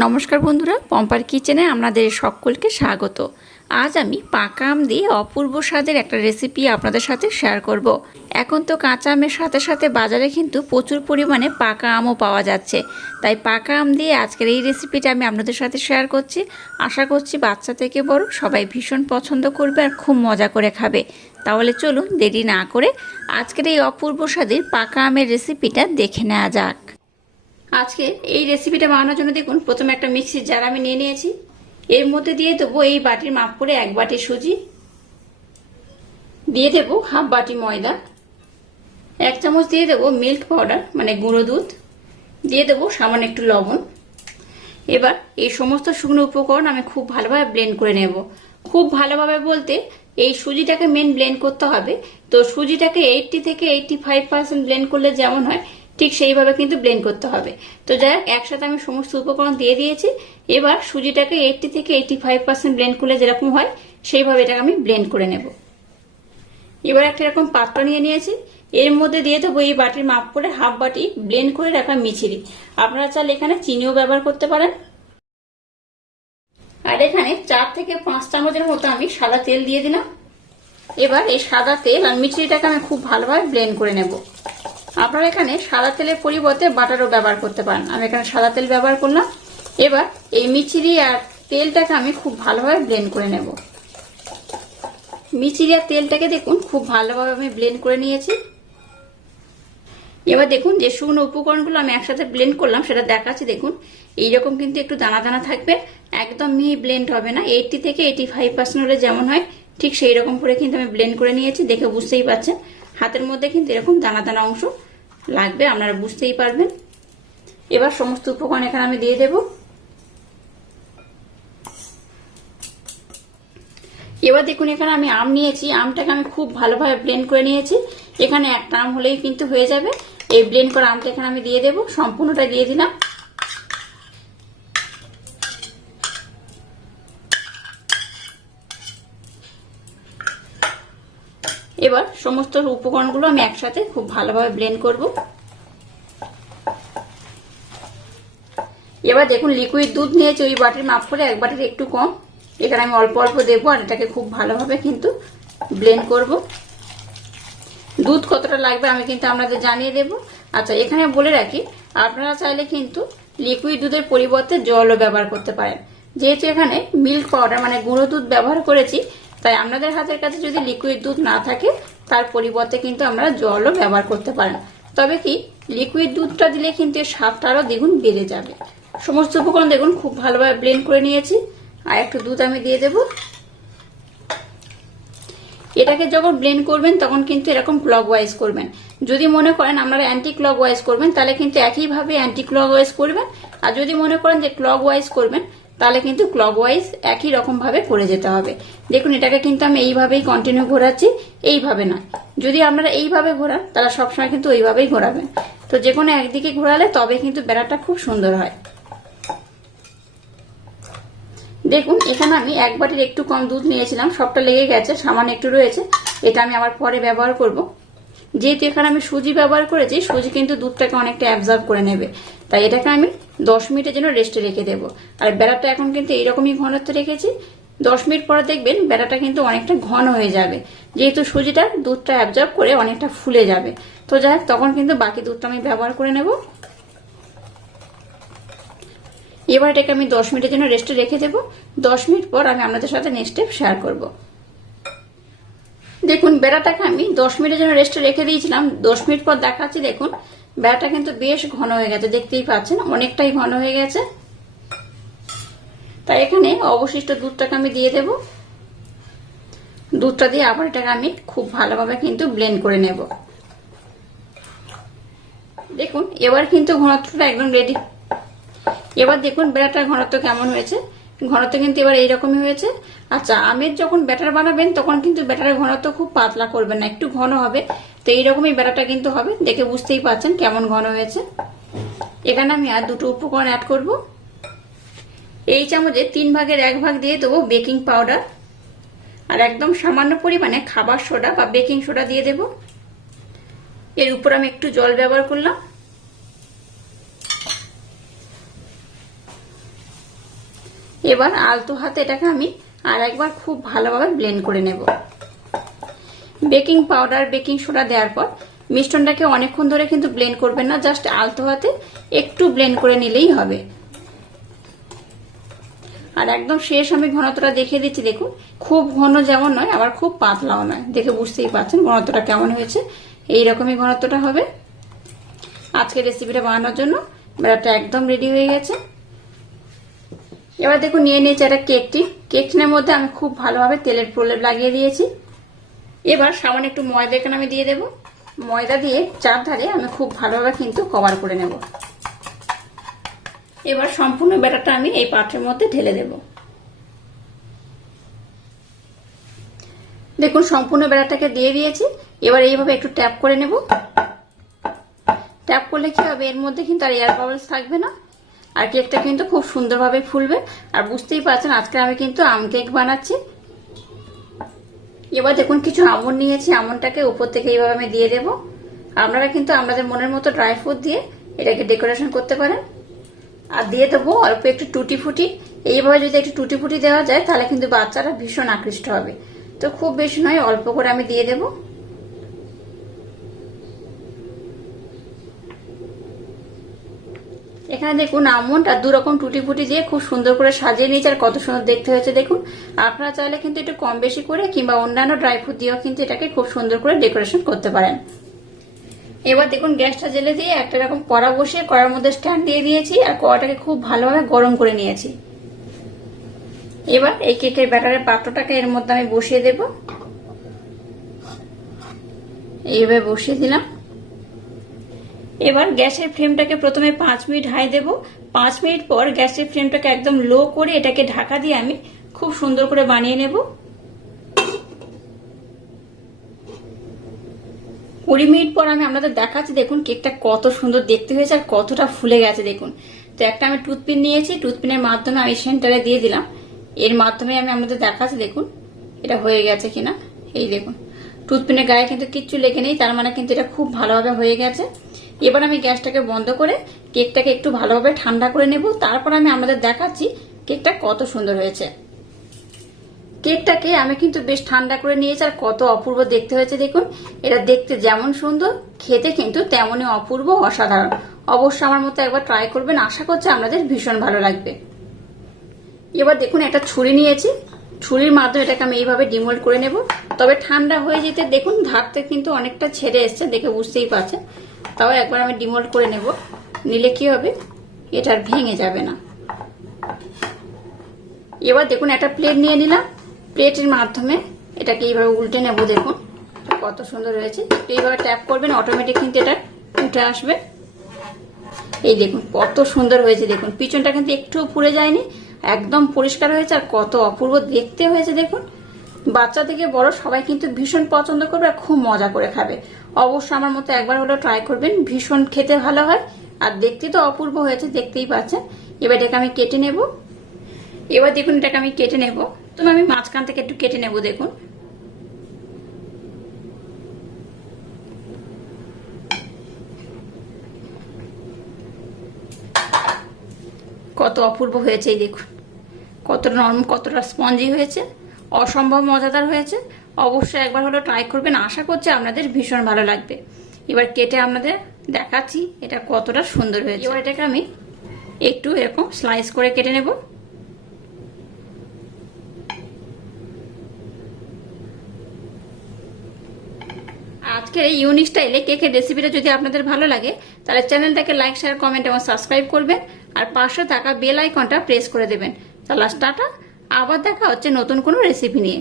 নমস্কার বন্ধুরা, পম্পার কিচেনে আপনাদের সকলকে স্বাগত। আজ আমি পাকা আম দিয়ে অপূর্ব স্বাদের একটা রেসিপি আপনাদের সাথে শেয়ার করব। এখন তো কাঁচা আমের সাথে সাথে বাজারে কিন্তু প্রচুর পরিমাণে পাকা আমও পাওয়া যাচ্ছে। তাই পাকা আম দিয়ে আজকের এই রেসিপিটা আমি আপনাদের সাথে শেয়ার করছি। আশা করছি বাচ্চা থেকে বড় সবাই ভীষণ পছন্দ করবে আর খুব মজা করে খাবে। তাহলে চলুন দেরি না করে আজকের এই অপূর্ব স্বাদের পাকা আমের রেসিপিটা দেখে নেওয়া যাক। আজকে এই রেসিপিটা বানানোর জন্য দেখুন, প্রথমে একটা মিক্সির জার আমি নিয়ে নিয়েছি। এর মধ্যে দিয়ে দেবো এই বাটির মাপ করে 1 বাটি সুজি, দিয়ে দেবো হাফ বাটি ময়দা, 1 চামচ দিয়ে দেবো মিল্ক পাউডার মানে গুঁড়ো দুধ, দিয়ে দেবো সামান্য একটু লবণ। এবার এই সমস্ত শুকনো উপকরণ আমি খুব ভালোভাবে ব্লেন্ড করে নেব। খুব ভালোভাবে বলতে এই সুজিটাকে মেন ব্লেন্ড করতে হবে। তো সুজিটাকে 80 থেকে 85% ব্লেন্ড করলে যেমন হয় ঠিক সেইভাবে কিন্তু ব্লেন্ড করতে হবে। তো যাই হোক, একসাথে আমি সমস্ত উপকরণ দিয়ে দিয়েছি। এবার সুজিটাকে 80 থেকে 85% ব্লেন্ড করলে যেরকম হয় সেইভাবে এটাকে আমি ব্লেন্ড করে নেব। এবার একটা এরকম পাত্র নিয়ে নিয়েছি। এর মধ্যে দিয়ে দেবো এই বাটির মাপ করে হাফ বাটি ব্লেন্ড করে রাখা মিছরি। আপনারা চাইলে এখানে চিনিও ব্যবহার করতে পারেন। আর এখানে 4 থেকে 5 চামচের মতো আমি সাদা তেল দিয়ে দিলাম। এবার এই সাদা তেল আর মিছরিটাকে আমি খুব ভালোভাবে ব্লেন্ড করে নেব। আপনারা এখানে সাদা তেলের পরিবর্তে বাটারও ব্যবহার করতে পারেন। আমি এখানে সাদা তেল ব্যবহার করলাম। এবার এই মিছরি আর তেলটাকে আমি খুব ভালোভাবে ব্লেন্ড করে নেব। মিছরি আর তেলটাকে দেখুন খুব ভালোভাবে আমি ব্লেন্ড করে নিয়েছি। এবার দেখুন যে শুকনো উপকরণগুলো আমি একসাথে ব্লেন্ড করলাম সেটা দেখাচ্ছি। দেখুন এইরকম কিন্তু একটু দানা দানা থাকবে, একদম মিহি ব্লেন্ড হবে না। 80 থেকে 85% হলে যেমন হয় ঠিক সেই রকম করে কিন্তু আমি ব্লেন্ড করে নিয়েছি। দেখে বুঝতেই পারছেন হাতের মধ্যে কিন্তু এরকম দানা দানা অংশ লাগবে, আপনারা বুঝতেই পারবেন। এবার সমস্ত উপকরণ এখানে আমি দিয়ে দেব। এবার দেখুন এখানে আমি আম নিয়েছি, আমটাকে আমি খুব ভালোভাবে ব্লেন্ড করে নিয়েছি। এখানে একটা আম হলেই কিন্তু হয়ে যাবে। এই ব্লেন্ড করা আমটা এখানে আমি দিয়ে দেব, সম্পূর্ণটা দিয়ে দিলাম। এবার সমস্ত উপকরণগুলো আমি একসাথে খুব ভালোভাবে ব্লেন্ড করব। এবার দেখুন লিকুইড দুধ নিয়েছি ওই বাটির মাপ করে 1 বাটির একটু কম। এখানে আমি অল্প অল্প দেবো আর এটাকে খুব ভালোভাবে কিন্তু ব্লেন্ড করব। দুধ কতটা লাগবে আমি কিন্তু আপনাদের জানিয়ে দেব। আচ্ছা, এখানে বলে রাখি আপনারা চাইলে কিন্তু লিকুইড দুধের পরিবর্তে জলও ব্যবহার করতে পারেন। যেহেতু এখানে মিল্ক পাউডার মানে গুঁড়ো দুধ ব্যবহার করেছি, তাই আপনাদের হাতের কাছে যদি লিকুইড দুধ না থাকে তার পরিবর্তে কিন্তু আপনারা জলও ব্যবহার করতে পারেন। তবে কি লিকুইড দুধটা দিলে কিন্তু এর স্বাদটা আরো দ্বিগুণ বেড়ে যাবে। সমস্ত উপকরণ দেখুন খুব ভালোভাবে ব্লেন্ড করে নিয়েছি। আর একটু দুধ আমি দিয়ে দেব। এটাকে যখন ব্লেন্ড করবেন তখন কিন্তু এরকম ক্লকওয়াইজ করবেন। যদি মনে করেন আপনারা অ্যান্টি ক্লকওয়াইজ করবেন তাহলে কিন্তু একইভাবে অ্যান্টি ক্লকওয়াইজ করবেন। আর যদি মনে করেন যে ক্লকওয়াইজ করবেন তাহলে কিন্তু ক্লকওয়াইজ একই রকম ভাবে করে যেতে হবে। দেখুন এটাকে কিন্তু আমি এইভাবেই কন্টিনিউ ঘোরাচ্ছি, এইভাবে না। যদি আপনারা এইভাবে ঘোরান তাহলে সবসময় কিন্তু ওইভাবেই ঘোরাবেন। তো যে কোনো একদিকে ঘোরালে তবে কিন্তু বেড়াটা খুব সুন্দর হয়। দেখুন এখানে আমি 1 বাটির একটু কম দুধ নিয়েছিলাম, সবটা লেগে গেছে, সামান্য একটু রয়েছে। এটা আমি আবার পরে ব্যবহার করব। যেহেতু এখানে আমি সুজি ব্যবহার করেছি, সুজি কিন্তু দুধটাকে অনেকটা অ্যাবজর্ব করে নেবে, তাই এটাকে আমি 10 মিনিটের জন্য রেস্টে রেখে দেবো। আর বেড়াটা এখন কিন্তু এইরকমই ঘনত্ব রেখেছি। 10 মিনিট পরে দেখবেন বেড়াটা কিন্তু অনেকটা ঘন হয়ে যাবে, যেহেতু সুজিটা দুধটা অ্যাবজর্ব করে অনেকটা ফুলে যাবে। তো যাই হোক, তখন কিন্তু বাকি দুধটা আমি ব্যবহার করে নেব। এবার এটাকে আমি 10 মিনিটের জন্য রেস্টে রেখে দেবো। 10 মিনিট পর আমি আপনাদের সাথে নেক্সট স্টেপ শেয়ার করব। দেখুন বেড়াটাকে আমি 10 মিনিটের জন্য রেস্টে রেখে দিয়েছিলাম। 10 মিনিট পর দেখাচ্ছি, দেখুন বেড়াটা কিন্তু বেশ ঘন হয়ে গেছে, দেখতেই পাচ্ছেন অনেকটাই ঘন হয়ে গেছে। তাই এখানে অবশিষ্ট দুধটাকে আমি দিয়ে দেব। দুধটা দিয়ে আবার এটাকে আমি খুব ভালোভাবে কিন্তু ব্লেন্ড করে নেব। দেখুন এবার কিন্তু ঘনত্বটা একদম রেডি। এবার দেখুন বেড়াটার ঘনত্ব কেমন হয়েছে। ঘনত্ব কিন্তু এবার এইরকমই হয়েছে। আচ্ছা, আমের যখন ব্যাটার বানাবেন তখন কিন্তু ব্যাটারের ঘনত্ব খুব পাতলা করবেন না, একটু ঘন হবে। তো এইরকমই ব্যাটারটা কিন্তু হবে, দেখে বুঝতেই পারছেন কেমন ঘন হয়েছে। এখানে আমি আর দুটো উপকরণ অ্যাড করব। এই চামচে 3 ভাগের 1 ভাগ দিয়ে দেবো বেকিং পাউডার, আর একদম সামান্য পরিমাণে খাবার সোডা বা বেকিং সোডা দিয়ে দেব। এর উপর আমি একটু জল ব্যবহার করলাম। এবার আলতো হাতে এটাকে আমি আর একবার খুব ভালোভাবে ব্লেন্ড করে নেব। বেকিং পাউডার বেকিং সোডা দেওয়ার পর মিশ্রণটাকে অনেকক্ষণ ধরে কিন্তু ব্লেন্ড করবেন না, জাস্ট আলতো হাতে একটু ব্লেন্ড করে নিলেই হবে। আর একদম শেষ আমি ঘনত্বটা দেখিয়ে দিচ্ছি, দেখুন খুব ঘন যেমন নয় আবার খুব পাতলাও নয়, দেখে বুঝতেই পারছেন ঘনত্বটা কেমন হয়েছে। এইরকমই ঘনত্বটা হবে। আজকের রেসিপিটা বানানোর জন্য ব্যাটারটা একদম রেডি হয়ে গেছে। এবার দেখুন নিয়ে নিয়েছি একটা কেক টিনের মধ্যে আমি খুব ভালোভাবে তেলের প্রলেপ লাগিয়ে দিয়েছি। এবার সামান্য একটু ময়দা এখানে আমি দিয়ে দেব। ময়দা দিয়ে চারধারে আমি খুব ভালোভাবে কিন্তু কভার করে নেব। এবার সম্পূর্ণ ব্যাটারটা আমি এই পাত্রের মধ্যে ঢেলে দেব। দেখুন সম্পূর্ণ ব্যাটারটাকে দিয়ে দিয়েছি। এবার এইভাবে একটু ট্যাপ করে নেব। ট্যাপ করলে কি হবে, এর মধ্যে কিন্তু আর এয়ার বাবলস থাকবে না, আর কেকটা কিন্তু খুব সুন্দরভাবে ফুলবে। আর বুঝতেই পারছেন আজকে আমি কিন্তু আম কেক বানাচ্ছি। এবার দেখুন কিছু আমন্ড নিয়েছি, আমন্ডটাকে উপর থেকে এইভাবে আমি দিয়ে দেব। আপনারা কিন্তু আপনাদের মনের মতো ড্রাই ফ্রুট দিয়ে এটাকে ডেকোরেশন করতে পারেন। আর দিয়ে দেবো অল্প একটু টুটি ফুটি। এইভাবে যদি একটু টুটি ফুটি দেওয়া যায় তাহলে কিন্তু বাচ্চারা ভীষণ আকৃষ্ট হবে। তো খুব বেশি নয়, অল্প করে আমি দিয়ে দেব। এখানে দেখুন আমন্ড আর 2 রকম টুটি ফুটি দিয়ে খুব সুন্দর করে সাজিয়ে নিয়েছে, আর কত সুন্দর দেখতে হয়েছে দেখুন। আপনারা চাইলে কিন্তু একটু কম বেশি করে কিংবা অন্যান্য ড্রাই ফ্রুট দিয়েও কিন্তু এটাকে খুব সুন্দর করে ডেকোরেশন করতে পারেন। এবার দেখুন গ্যাসটা জেলে দিয়ে একটা রকম কড়া বসিয়ে কড়ার মধ্যে স্ট্যান্ড দিয়ে দিয়েছি, আর কড়াটাকে খুব ভালোভাবে গরম করে নিয়েছি। এবার এই কেকের ব্যাটারের পাত্রটাকে এর মধ্যে আমি বসিয়ে দেব। এইভাবে বসিয়ে দিলাম। এবার গ্যাসের ফ্লেমটাকে প্রথমে 5 মিনিট হাই দেব। 5 মিনিট পর গ্যাসের ফ্লেমটাকে একদম লো করে এটাকে ঢাকা দিয়ে আমি খুব সুন্দর করে বানিয়ে নেব। 20 মিনিট পর আমি আপনাদের দেখাচ্ছি, দেখুন কেকটা কত সুন্দর দেখতে হয়েছে আর কতটা ফুলে গেছে দেখুন। তো একটা আমি টুথপিন নিয়েছি, টুথপিনের মাধ্যমে আমি সেন্টারে দিয়ে দিলাম। এর মাধ্যমে আমি আপনাদের দেখাচ্ছি দেখুন এটা হয়ে গেছে কিনা। এই দেখুন টুথপিনের গায়ে কিন্তু কিচ্ছু লেগে নেই, তার মানে কিন্তু এটা খুব ভালোভাবে হয়ে গেছে। এবার আমি গ্যাসটাকে বন্ধ করে কেকটাকে একটু ভালোভাবে ঠান্ডা করে নেব, তারপর আমি আপনাদের দেখাচ্ছি কেকটা কত সুন্দর হয়েছে। কেকটাকে আমি কিন্তু বেশ ঠান্ডা করে নিয়েছি, আর কত অপূর্ব দেখতে হয়েছে দেখুন। এটা দেখতে যেমন সুন্দর, খেতে কিন্তু তেমনই অপূর্ব, অসাধারণ। অবশ্যই আমার মতো একবার ট্রাই করবেন, আশা করছি আপনাদের ভীষণ ভালো লাগবে। এবার দেখুন একটা ছুরি নিয়েছি, ছুরির মাধ্যমে এটাকে আমি এইভাবে ডিমোল্ড করে নেব। তবে ঠান্ডা হয়ে যেতে দেখুন ধারতে কিন্তু অনেকটা ছেড়ে এসছে, দেখে বুঝতেই পারছেন। তাও একবার আমি ডিমোল্ড করে নেব, নিলে কি হবে এটা আর ভেঙে যাবে না। এবার দেখুন একটা প্লেট নিয়ে নিলাম, প্লেটের মাধ্যমে এটাকে এইভাবে উল্টে নেব। দেখুন কত সুন্দর হয়েছে। এইভাবে ট্যাপ করবেন, অটোমেটিক কিন্তু এটা উঠে আসবে। এই দেখুন কত সুন্দর হয়েছে দেখুন, পিছনটা কিন্তু একটু পুড়ে যায়নি, একদম পরিষ্কার হয়েছে, আর কত অপূর্ব দেখতে হয়েছে দেখুন। বাচ্চা থেকে বড় সবাই কিন্তু ভীষণ পছন্দ করবে আর খুব মজা করে খাবে। অবশ্যই আমার মতো একবার হলেও ট্রাই করবেন, ভীষণ খেতে ভালো হয় আর দেখতে তো অপূর্ব হয়েছে, দেখতেই পাচ্ছেন। এবার এটাকে আমি কেটে নেব। এবার দেখুন এটাকে আমি কেটে নেব, তো আমি মাঝখান থেকে একটু কেটে নেব। দেখুন কত অপূর্ব হয়েছে, এই দেখুন কতটা নরম, কতটা স্পঞ্জি হয়েছে, অসম্ভব মজাদার হয়েছে। অবশ্যই একবার হলো ট্রাই করবেন, আশা করছি আপনাদের ভীষণ ভালো লাগবে। এবার কেটে আপনাদের দেখাচ্ছি এটা কতটা সুন্দর হয়েছে। এবার এটাকে আমি একটু এরকম স্লাইস করে কেটে নেব। আজকের এই ইউনিক স্টাইলে কেকের রেসিপিটা যদি আপনাদের ভালো লাগে তাহলে চ্যানেলটাকে লাইক শেয়ার কমেন্ট এবং সাবস্ক্রাইব করবেন, আর পাশে থাকা বেল আইকনটা প্রেস করে দেবেন। তাহলে টাটা, আবার দেখা হচ্ছে নতুন কোনো রেসিপি নিয়ে।